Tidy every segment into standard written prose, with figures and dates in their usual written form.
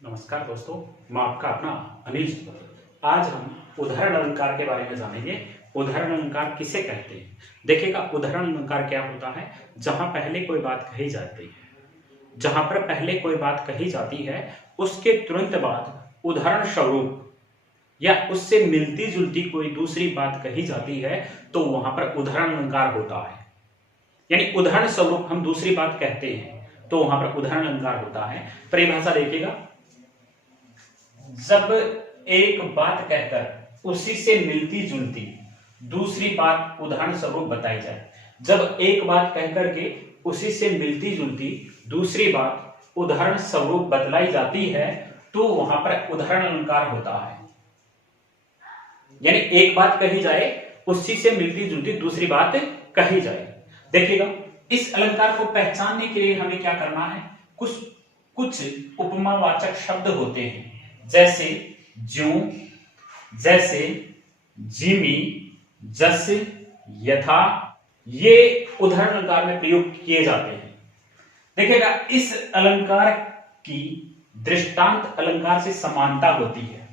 नमस्कार दोस्तों, मैं आपका अपना अनिल। आज हम उदाहरण अलंकार के बारे में जानेंगे। उदाहरण अलंकार किसे कहते हैं? देखिएगा, उदाहरण अलंकार क्या होता है? जहां पहले कोई बात कही जाती है, जहां पर पहले कोई बात कही जाती है, उसके तुरंत बाद उदाहरण स्वरूप या उससे मिलती जुलती कोई दूसरी बात कही जाती है, तो वहां पर उदाहरण अलंकार होता है। यानी उदाहरण स्वरूप हम दूसरी बात कहते हैं तो वहां पर उदाहरण अलंकार होता है। परिभाषा देखिएगा, जब एक बात कहकर उसी से मिलती जुलती दूसरी बात उदाहरण स्वरूप बताई जाए, जब एक बात कहकर के उसी से मिलती जुलती दूसरी बात उदाहरण स्वरूप बतलाई जाती है, तो वहां पर उदाहरण अलंकार होता है। यानी एक बात कही जाए, उसी से मिलती जुलती दूसरी बात कही जाए। देखिएगा, इस अलंकार को पहचानने के लिए हमें क्या करना है? कुछ उपमावाचक शब्द होते हैं, जैसे ज्यों, जैसे, जिमी, जस, यथा, ये उदाहरण अलंकार में प्रयोग किए जाते हैं। देखिएगा, इस अलंकार की दृष्टांत अलंकार से समानता होती है।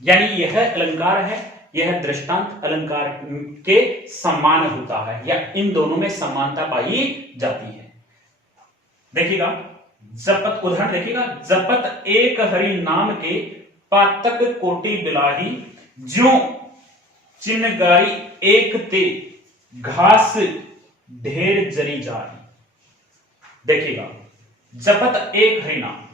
यानी यह अलंकार है, यह दृष्टांत अलंकार के समान होता है, या इन दोनों में समानता पाई जाती है। देखिएगा, जपत उदाहरण देखिएगा, जपत एक हरि नाम के पातक कोटि बिलाही, ज्यों चिनगारी एक ते घास ढेर जरी जाही। देखिएगा, जपत एक हरि नाम,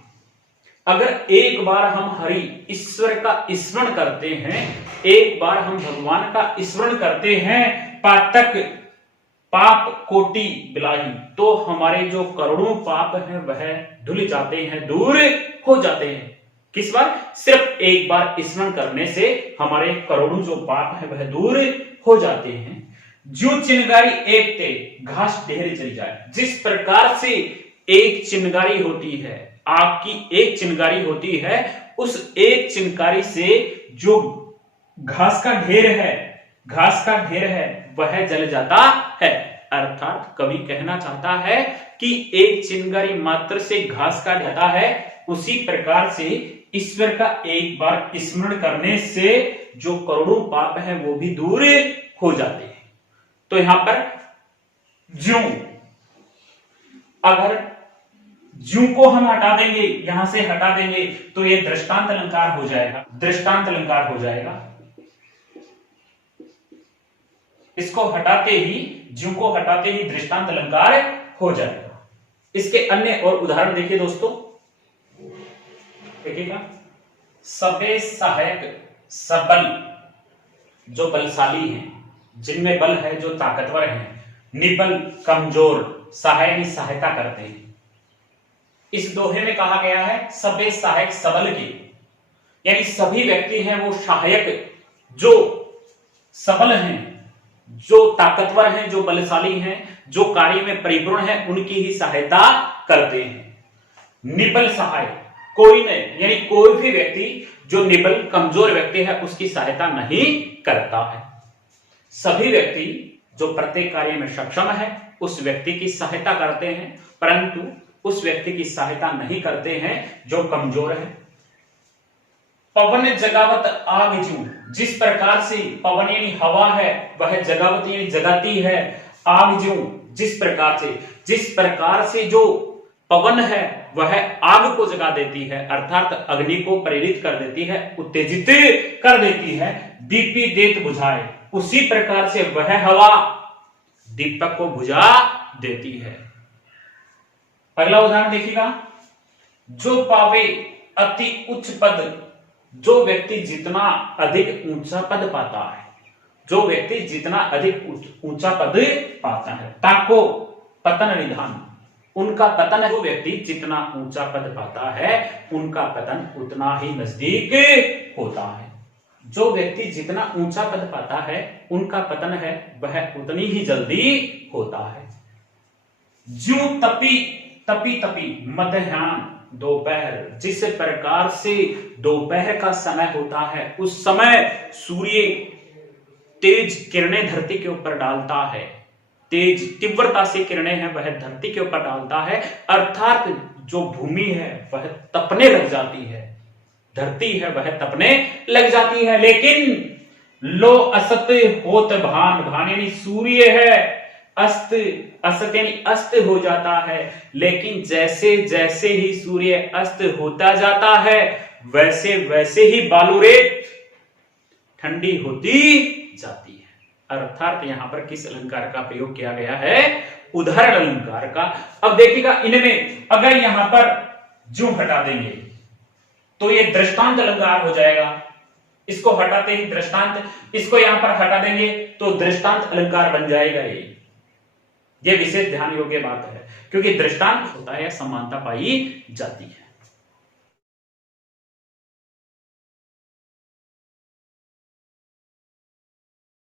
अगर एक बार हम हरि ईश्वर का स्मरण करते हैं, एक बार हम भगवान का स्मरण करते हैं, पातक पाप कोटि बिलाही, तो हमारे जो करोड़ों पाप हैं वह धुल जाते हैं, दूर हो जाते हैं। किस बार? सिर्फ एक बार स्मरण करने से हमारे करोड़ों जो पाप हैं वह दूर हो जाते हैं। जो चिनगारी एक ते घास ढेर जल जाए, जिस प्रकार से एक चिनगारी होती है, आग की एक चिनगारी होती है, उस एक चिनगारी से जो घास का ढेर है वह जल जाता है। अर्थात कवि कहना चाहता है कि एक चिनगारी मात्र से घास का जाता है, उसी प्रकार से ईश्वर का एक बार स्मरण करने से जो करोड़ों पाप हैं वो भी दूर हो जाते हैं। तो यहां पर ज्यों, अगर ज्यों को हम हटा देंगे, यहां से हटा देंगे, तो ये दृष्टांत अलंकार हो जाएगा, दृष्टांत अलंकार हो जाएगा। इसको हटाते ही, ज्यों को हटाते ही दृष्टांत अलंकार हो जाएगा। इसके अन्य और उदाहरण देखिए दोस्तों। देखिएगा, सबे सहायक सबल, जो बलशाली हैं, जिनमें बल है, जो ताकतवर हैं, निबल कमजोर, सहाय सहायता करते हैं। इस दोहे में कहा गया है सबे सहायक सबल के, यानी सभी व्यक्ति हैं वो सहायक, जो सबल हैं, जो ताकतवर हैं, जो बलशाली हैं, जो कार्य में परिपूर्ण है, उनकी ही सहायता करते हैं। निबल सहाय, कोई नहीं, यानी कोई भी व्यक्ति जो निबल कमजोर व्यक्ति है उसकी सहायता नहीं करता है। सभी व्यक्ति जो प्रत्येक कार्य में सक्षम है उस व्यक्ति की सहायता करते हैं, परंतु उस व्यक्ति की सहायता नहीं करते हैं जो कमजोर है। पवन जगावत आग ज्यों, जिस प्रकार से पवन यानी हवा है वह जगावत यानी जगाती है, आग ज्यों, जिस प्रकार से जो पवन है वह आग को जगा देती है, अर्थात अग्नि को प्रेरित कर देती है, उत्तेजित कर देती है। दीपी देत बुझाए, उसी प्रकार से वह हवा दीपक को बुझा देती है। पहला उदाहरण देखिएगा, जो पावे अति उच्च पद, जो व्यक्ति जितना अधिक ऊंचा पद पाता है, जो व्यक्ति जितना अधिक ऊंचा पद पाता है, ताको पतन निधान, उनका पतन, जो व्यक्ति जितना ऊंचा पद पाता है उनका पतन उतना ही नजदीक होता है। जो व्यक्ति जितना ऊंचा पद पाता है उनका पतन है वह उतनी ही जल्दी होता है। ज्यों तपी तपी तपी मध्याह्न दोपहर, जिस प्रकार से दोपहर का समय होता है उस समय सूर्य तेज किरणें धरती के ऊपर डालता है, तेज तीव्रता से किरणें हैं वह धरती के ऊपर डालता है, अर्थात जो भूमि है वह तपने लग जाती है, धरती है वह तपने लग जाती है। लेकिन लो असत होत भान, भान यानी सूर्य है, अस्त, असत यानी अस्त हो जाता है। लेकिन जैसे जैसे ही सूर्य अस्त होता जाता है वैसे वैसे ही बालूरेत ठंडी होती जाती है। अर्थात यहां पर किस अलंकार का प्रयोग किया गया है? उदाहरण अलंकार का। अब देखिएगा इनमें अगर यहां पर जो हटा देंगे तो ये दृष्टांत अलंकार हो जाएगा, इसको हटाते ही दृष्टांत, इसको यहां पर हटा देंगे तो दृष्टांत अलंकार बन जाएगा। ये विशेष ध्यान योग्य बात है, क्योंकि दृष्टांत होता है या समानता पाई जाती है।